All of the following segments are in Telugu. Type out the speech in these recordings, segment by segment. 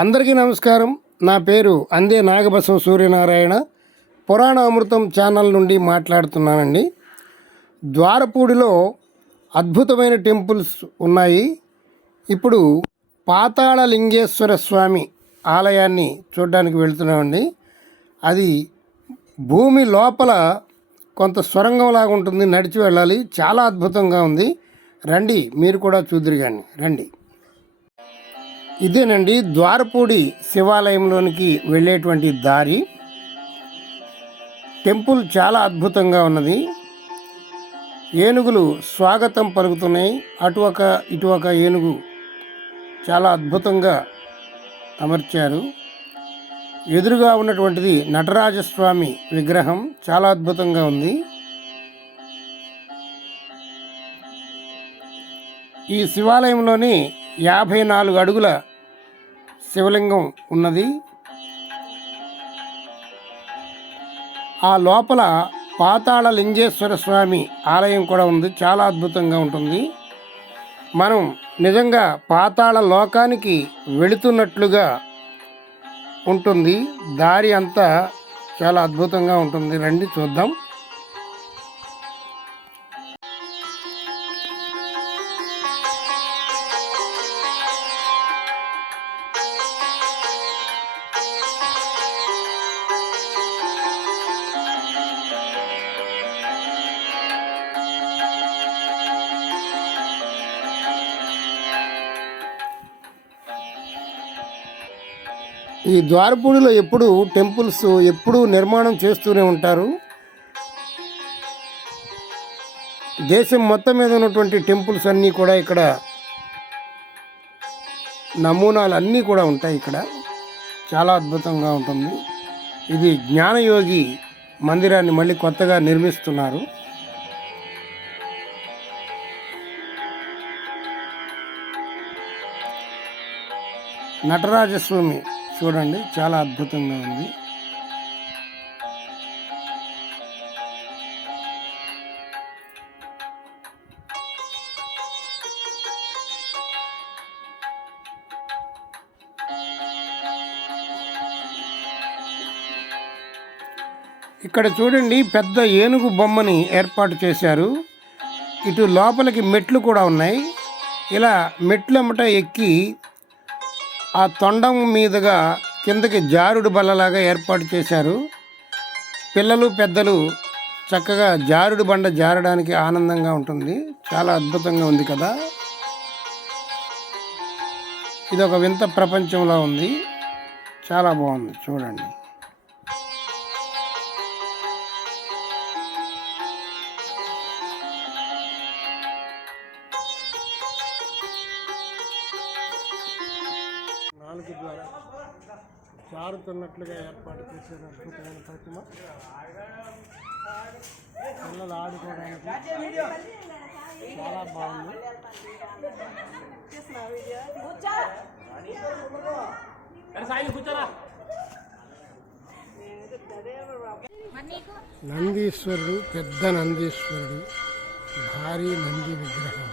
అందరికీ నమస్కారం. నా పేరు అందే నాగబసవ సూర్యనారాయణ. పురాణ అమృతం ఛానల్ నుండి మాట్లాడుతున్నానండి. ద్వారపూడిలో అద్భుతమైన టెంపుల్స్ ఉన్నాయి. ఇప్పుడు పాతాళ లింగేశ్వర స్వామి ఆలయాన్ని చూడడానికి వెళ్తున్నామండి. అది భూమి లోపల కొంత సొరంగంలాగా ఉంటుంది, నడిచి వెళ్ళాలి. చాలా అద్భుతంగా ఉంది. రండి, మీరు కూడా చూద్దురు కానీ రండి. ఇదేనండి ద్వారపూడి శివాలయంలోనికి వెళ్ళేటువంటి దారి. టెంపుల్ చాలా అద్భుతంగా ఉన్నది. ఏనుగులు స్వాగతం పలుకుతున్నాయి. ఇటు ఒక ఏనుగు చాలా అద్భుతంగా అమర్చారు. ఎదురుగా ఉన్నటువంటిది నటరాజస్వామి విగ్రహం, చాలా అద్భుతంగా ఉంది. ఈ శివాలయంలోని 54 అడుగుల శివలింగం ఉన్నది. ఆ లోపల పాతాళ లింగేశ్వర స్వామి ఆలయం కూడా ఉంది. చాలా అద్భుతంగా ఉంటుంది. మనం నిజంగా పాతాళ లోకానికి వెళుతున్నట్లుగా ఉంటుంది. దారి అంతా చాలా అద్భుతంగా ఉంటుంది. రండి చూద్దాం. ఈ ద్వారపూడిలో ఎప్పుడు టెంపుల్స్ ఎప్పుడు నిర్మాణం చేస్తూనే ఉంటారు. దేశం మొత్తం మీద ఉన్నటువంటి టెంపుల్స్ అన్నీ కూడా ఇక్కడ నమూనాలు అన్నీ కూడా ఉంటాయి. ఇక్కడ చాలా అద్భుతంగా ఉంటుంది. ఇది జ్ఞానయోగి మందిరాన్ని మళ్ళీ కొత్తగా నిర్మిస్తున్నారు. నటరాజస్వామి చూడండి, చాలా అద్భుతంగా ఉంది. ఇక్కడ చూడండి, పెద్ద ఏనుగు బొమ్మని ఏర్పాటు చేశారు. ఇటు లోపలికి మెట్లు కూడా ఉన్నాయి. ఇలా మెట్లమ్మట ఎక్కి ఆ తొండం మీదుగా కిందకి జారుడు బల్లలాగా ఏర్పాటు చేశారు. పిల్లలు పెద్దలు చక్కగా జారుడు బండ జారడానికి ఆనందంగా ఉంటుంది. చాలా అద్భుతంగా ఉంది కదా. ఇది ఒక వింత ప్రపంచంలో ఉంది. చాలా బాగుంది చూడండి. నాలుగు ద్వారా జారుతున్నట్లుగా ఏర్పాటు చేసిన అద్భుతమైన ప్రతిమ. పిల్లలు ఆడుకోవడానికి చాలా బాగుంది. నందీశ్వరుడు, పెద్ద నందీశ్వరుడు, భారీ నంది విగ్రహం.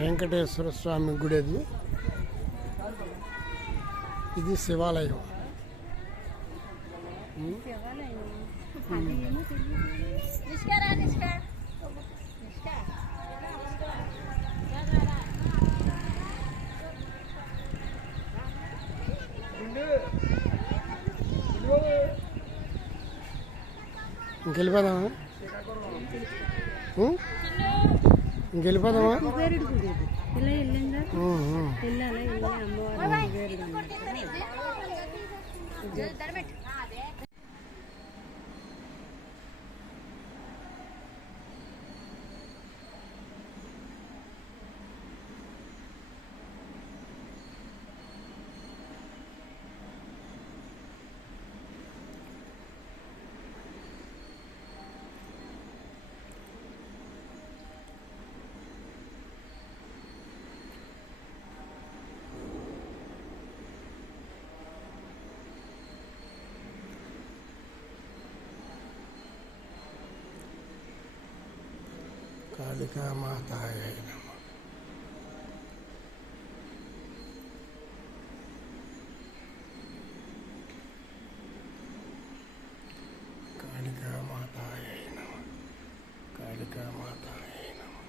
వెంకటేశ్వర స్వామి గుడి అది. ఇది శివాలయం. ఇంకెళ్ళిపోదామా? ఇంకెళ్ళిపోదామా? కాళికామాతాయ నమః. కాళికామాతాయ నమః. కాళికామాతాయ నమః.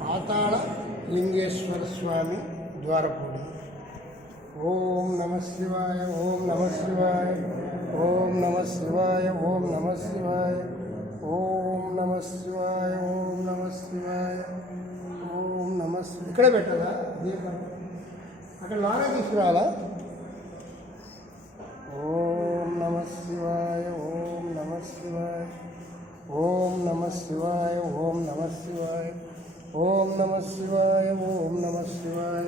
పాతాళ లింగేశ్వర స్వామి ద్వారపూడి. ఓం నమ శివాయ, ఓం నమ శివాయ, ఓం నమ శివాయ, ఓం నమ శివాయ, ఓం నమ శివాయ, ఓం నమ శివాయ, ఓం నమ శివాయ. ఇక్కడే పెట్టాలా దీపం? అక్కడ లోనే తీసుకురావాలా? ఓం నమ శివాయ, ఓం నమ శివాయ, ఓం నమ శివాయ, ఓం నమ శివాయ, ఓం నమ శివాయ, ఓం నమ శివాయ,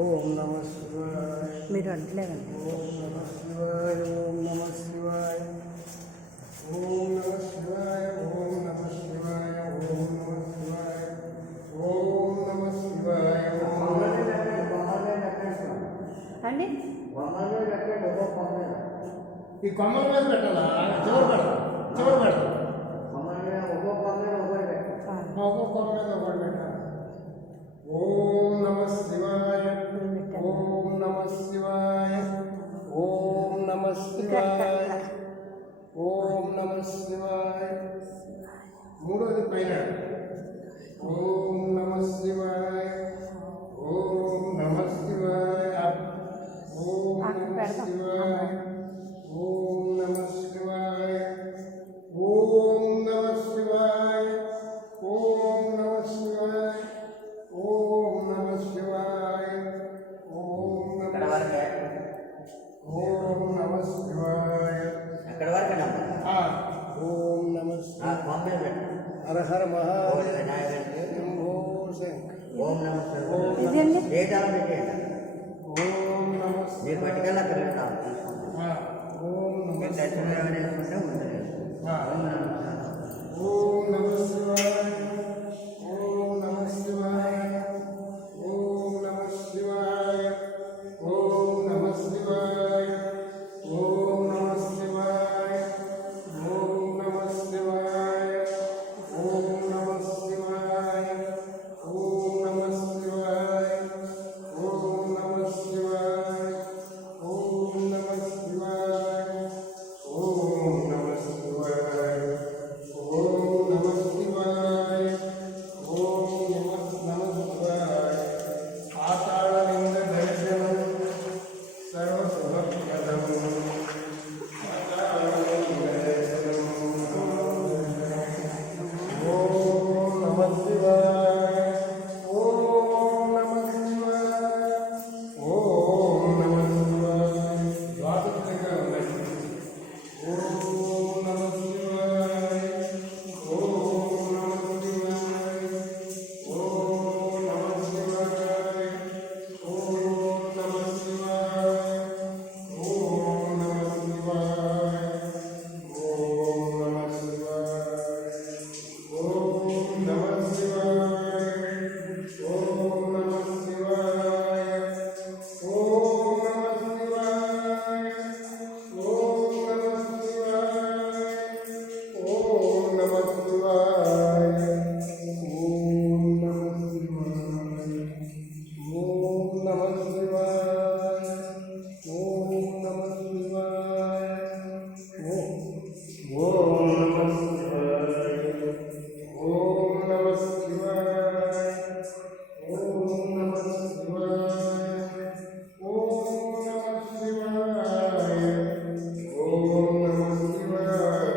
ఓం నమ శివాయ. మీరు అంటలేదండి. ఓం నమ శివాయ, ఓం నమ శివాయ, ఓం నమ శివాయ, ఓం నమ శివాయ, ఓం నమ శివాయ, ఓం నమ శివాయ. అండి ఈ కొమ్మల మీద పెట్టాలా? చివరి పెడతా, చివరి పెడతా. ఒక్కొక్క కొమ్మ మీద ఒకటి పెట్టాలి. ఓం నమ శివాయ, ఓం నమ శివాయ, ఓం నమ శివాయ, ఓం నమ శివాయ. మూడోది పైన ఓం నమ శివాయ, ఓం నమ శివాయ, ఓం నమ శివాయ, ఓం నమ శివాయ, ఓం నమ శివాయ, ఓం నమ శివాయ, ఓం నమ శివాయ, ఓం నమ ఓం నమ శివాయ. ఓం నమ శివాయ. హర హర మహాదేవ శంభో శంకర. ఓం నమ ఇదండి. ఓం నమ మీరు పట్టుకెళ్ళ ఓం నమ దర్శనం ఓం నమ శివాయ, ఓం నమ శివాయ, ఓం నమ శివాయ, ఓం నమ శివాయ, ఓం నమ శివాయ, ఓం నమ శివాయ, ఓం నమ శివాయ, ఓం నమ శివాయ, ఓం నమ శివాయ, ఓం నమ శివాయ, ఓం నమ శివాయ, ఓం నమ శివాయ, ఓం నమ శివాయ. పాతాళలింగ దర్శనం సర్వశుభప్రదం. పాతాళలింగ దర్శనం. ఓం నమ శివాయ, ఓం నమ శివాయ, ఓం నమ శివాయ. ద్వాదశంగా ఉన్నాయి. ఓం నమ శివాయ, ఓం నమ శివాయ, ఓం నమ శివాయ, ఓం నమ శివాయ, ఓం నమ శివాయ, ఓం నమ శివాయ, ఓం నమ శివాయ, ఓం నమ శివాయ, ఓం నమ శివాయ, ఓం నమ శివాయ, ఓం నమ శివాయ, ఓం నమ శివాయ, ఓం నమ శివాయ, ఓం నమ శివాయ, ఓం నమ శివాయ, ఓం నమ శివాయ, ఓం నమ శివాయ, ఓం నమ శివాయ, ఓం నమ శివాయ.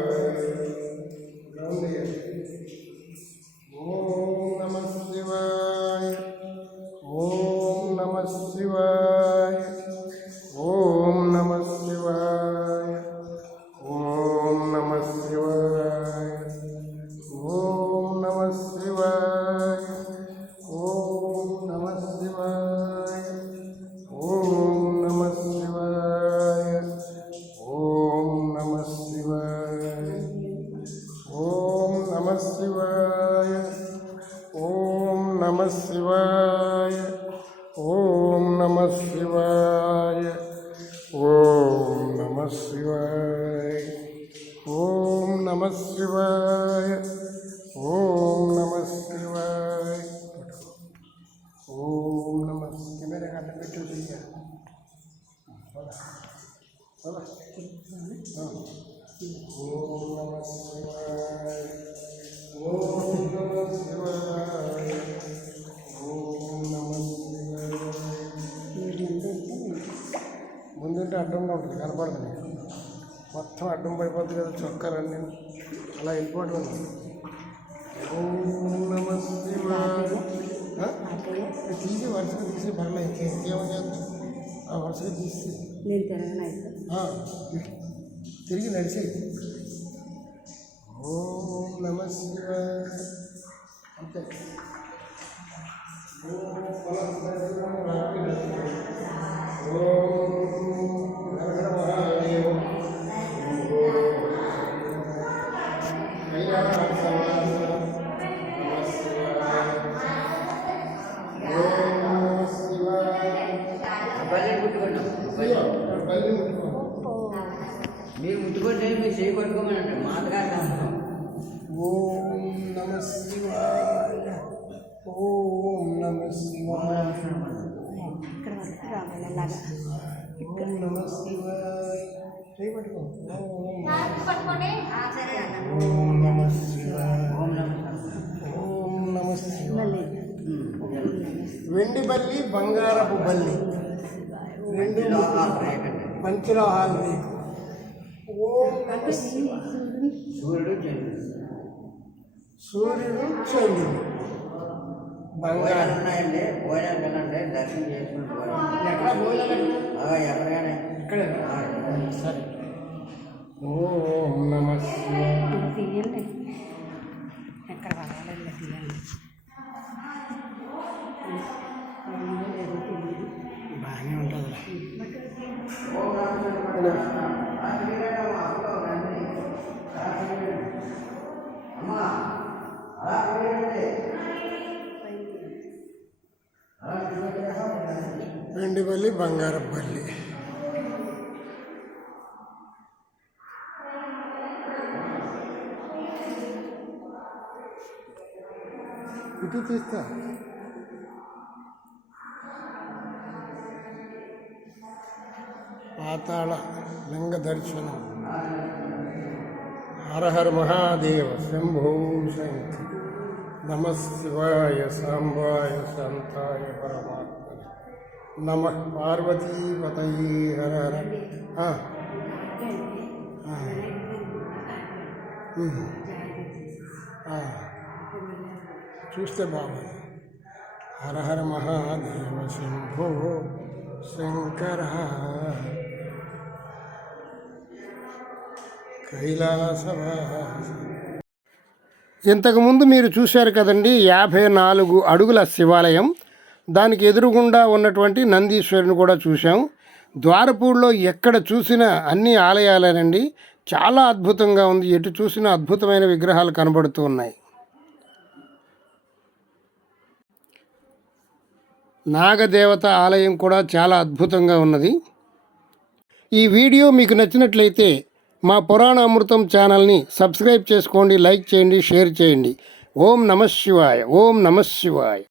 ఓం నమ శివాయ, ఓం నమ శివాయ, ఓం నమ శివాయ, ఓం నమ శివాయ, ఓం నమ శివాయ, ఓం నమ శివాయ, ఓం నమ శివాయ, ఓం నమ శివాయ. శివాయ. ఓం నమః శివాయ. ఓం నమః శివాయ. ఓం నమః శివాయ. ఓం నమః కెమెరా కట్ట పెట్టు చెయ్య. ఓం నమః శివాయ. ఓం నమః శివాయ. ఓం నమః శివాయ. ముందుంటే అడ్డంగా ఉంటుంది, కనపడదు నీకు. మొత్తం అడ్డం పడిపోతుంది కదా చొక్కాలన్నీ, అలా వెళ్ళిపోవడం. ఓం నమః శివాయ. తీసి వరుసగా తీసి పర్లేదు, ఇంకేమో చేద్దాం. ఆ వరుసగా తీసి నేను తిరగనైతే తిరిగి నడిచి. ఓం నమః శివాయ. అంతే. మీరు ముట్టుకుంటే మీరు చేయి కొట్టుకోమని అంటే మాతగారు. ఓం నమః శివాయ. ఓం నమః శివాయ. ఇక్కడ వరకు రావాలి అలాగా. ఓం నమః శివాయ. చేయబట్టుకో. ఓం నమః శివాయ. ఓం నమః శివాయ. వెండి బల్లి, బంగారపు బల్లి, రెండు పంచలోహాలు నీకు. ఓం నమః శివాయ. సూర్యుడు చంద్రుడు బంగారం. ఉన్నాయండి, భోజనాలు వెళ్ళండి, దర్శనం చేసుకుని ఎక్కడ భోజనాలు? ఎక్కడైనా ఇక్కడే. సరే. ఓం నమః శివాయ. తీయండి, ఎక్కడ రావాలి తీయండి. బాగానే ఉంటుంది. వెండి బల్లి, బంగారపు బల్లి. ఇటు తీస్తా. పాతాళ లింగ దర్శనం. హర హర మహాదేవ శంభో శంకర. నమః శివాయ సాంబాయ శాంతాయ పరమాత్మనే నమః. పార్వతీపతయే హర హర. చూస్తే బాగుంది. హర హర మహాదేవ శంభో శంకర. కైలాసవాస. ఇంతకుముందు మీరు చూశారు కదండి 54 అడుగుల శివాలయం. దానికి ఎదురుగుండా ఉన్నటువంటి నందీశ్వరుని కూడా చూసాం. ద్వారపూడిలో ఎక్కడ చూసినా అన్ని ఆలయాలేనండి. చాలా అద్భుతంగా ఉంది. ఎటు చూసినా అద్భుతమైన విగ్రహాలు కనబడుతూ ఉన్నాయి. నాగదేవత ఆలయం కూడా చాలా అద్భుతంగా ఉన్నది. ఈ వీడియో మీకు నచ్చినట్లయితే మా పురాణ అమృతం ఛానల్ని సబ్స్క్రైబ్ చేసుకోండి, లైక్ చేయండి, షేర్ చేయండి. ఓం నమః శివాయ. ఓం నమః శివాయ.